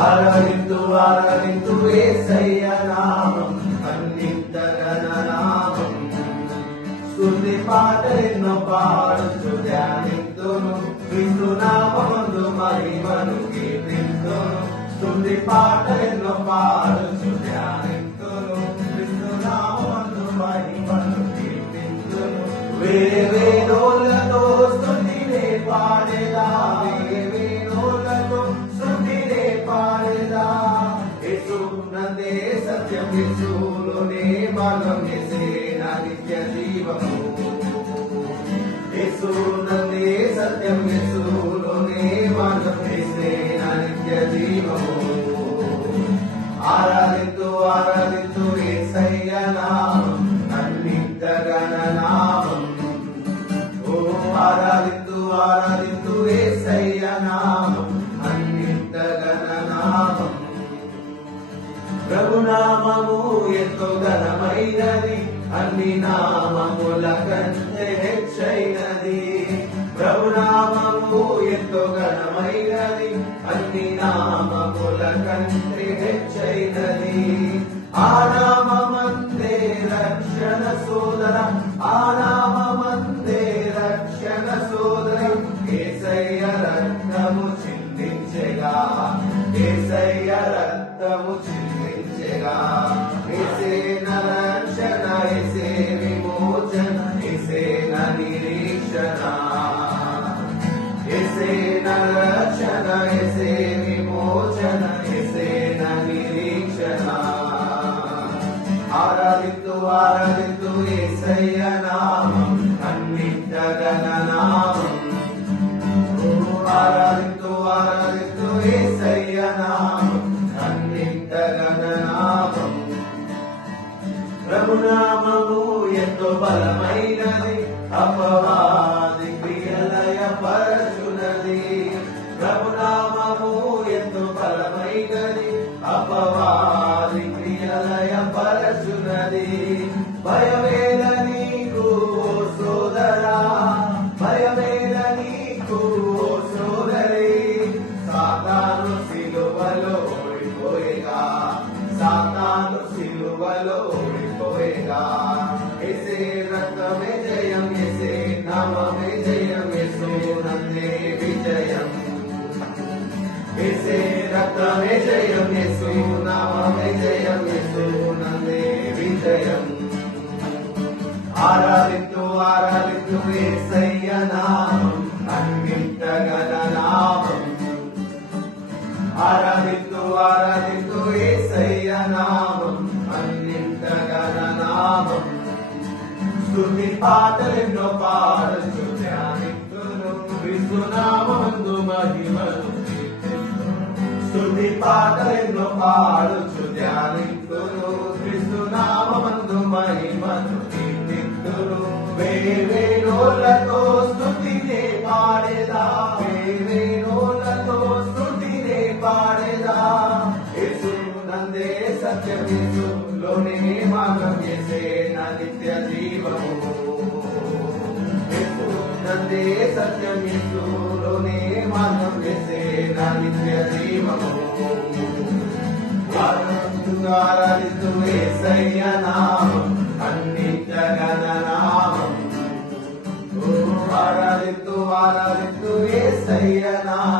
ఆరాధింతు ఆరాధింతు యేసయ్య నామం అన్నింతగన నామం స్తుతి పాటలెన్నో పాడుచు ధ్యానింతును క్రీస్తు నామమందు మహిమను కీర్తింతును స్తుతి పాటలెన్నో పాడుచు ధ్యానింతును క్రీస్తు నామమందు మహిమను కీర్తింతును వేరే వేదోలతో స్తుతినే పాడేదా యేసునందే సత్యం యేసులోనే మార్గం యేసే నా నిత్య జీవము యేసునందే సత్యం యేసులోనే మార్గం యేసే నా నిత్య జీవము ఆరాధింతు ఆరాధింతు యేసయ్య నామం అన్నింతగన నామం ఓ ఆరాధింతు ఆరాధింతు యేసయ్య నామం అన్నింతగన నామం ప్రభునామము ఎంతో ఘనమైనది అన్ని నామముల కంటే హెచ్చైనది ప్రభునామము ఎంతో ఘనమైనది అన్ని నామముల కంటే హెచ్చైనది ఆ నామమందే రక్షణ సోదర ఆ నామమందే రక్షణ సోదర యేసయ్య రక్తము చిందించెగా యేసయ్య రక్తము చిందించెగా యేసే నా రక్షణ యేసే విమోచన యేసే నా నిరీక్షణ యేసే నా రక్షణ యేసే విమోచన యేసే నా నిరీక్షణ ఆరాధింతు ఆరాధింతు యేసయ్య నామం అన్నింతగన నామం ఆరాధింతు ఆరాధింతు యేసయ్య నామం అన్నింతగన నామం ప్రభునామము ఎంతో బలమైనది అపవాది క్రియలయ పరచునది ప్రభునామము ఎంతో బలమైనది అపవాది క్రియలయ పరచునది భయమేల నీకు సోదరా భయమేల నీకు సోదరి సాతాను సిలువలో ఓడిపోయేగా సాతాను సిలువలో ఓడిపోయేగా యేసే రక్తమే జయం యేసే నామమే జయం యేసునందే విజయం యేసే రక్తమే జయం యేసు నామమే జయం యేసునందే విజయం ఆరాధింతు ఆరాధింతు యేసయ్య నామం అన్నింతగన నామం ఆరాధింతు ఆరాధింతు యేసయ్య నామం అన్నింతగన నామం స్తుతి పాటలెన్నో పాడుచు ధ్యానింతును క్రీస్తు నామమందు మహిమను స్తుతి పాటలెన్నో పాడుచు ధ్యానింతును క్రీస్తు నామమందు మహిమను కీర్తింతును వేవేనోళ్ళతో స్తుతినే పాడేదా వేవేనోళ్ళతో స్తుతినే పాడేదా యేసునందే సత్యం యేసులోనే మార్గం యేసే నా నిత్య జీవము యేసునందే సత్యం యేసులోనే మార్గం యేసే నా నిత్య జీవము ఆరాధింతు యేసయ్య నామం అన్నింతగన నామం ఆరాధింతు ఆరాధింతు యేసయ్య నామం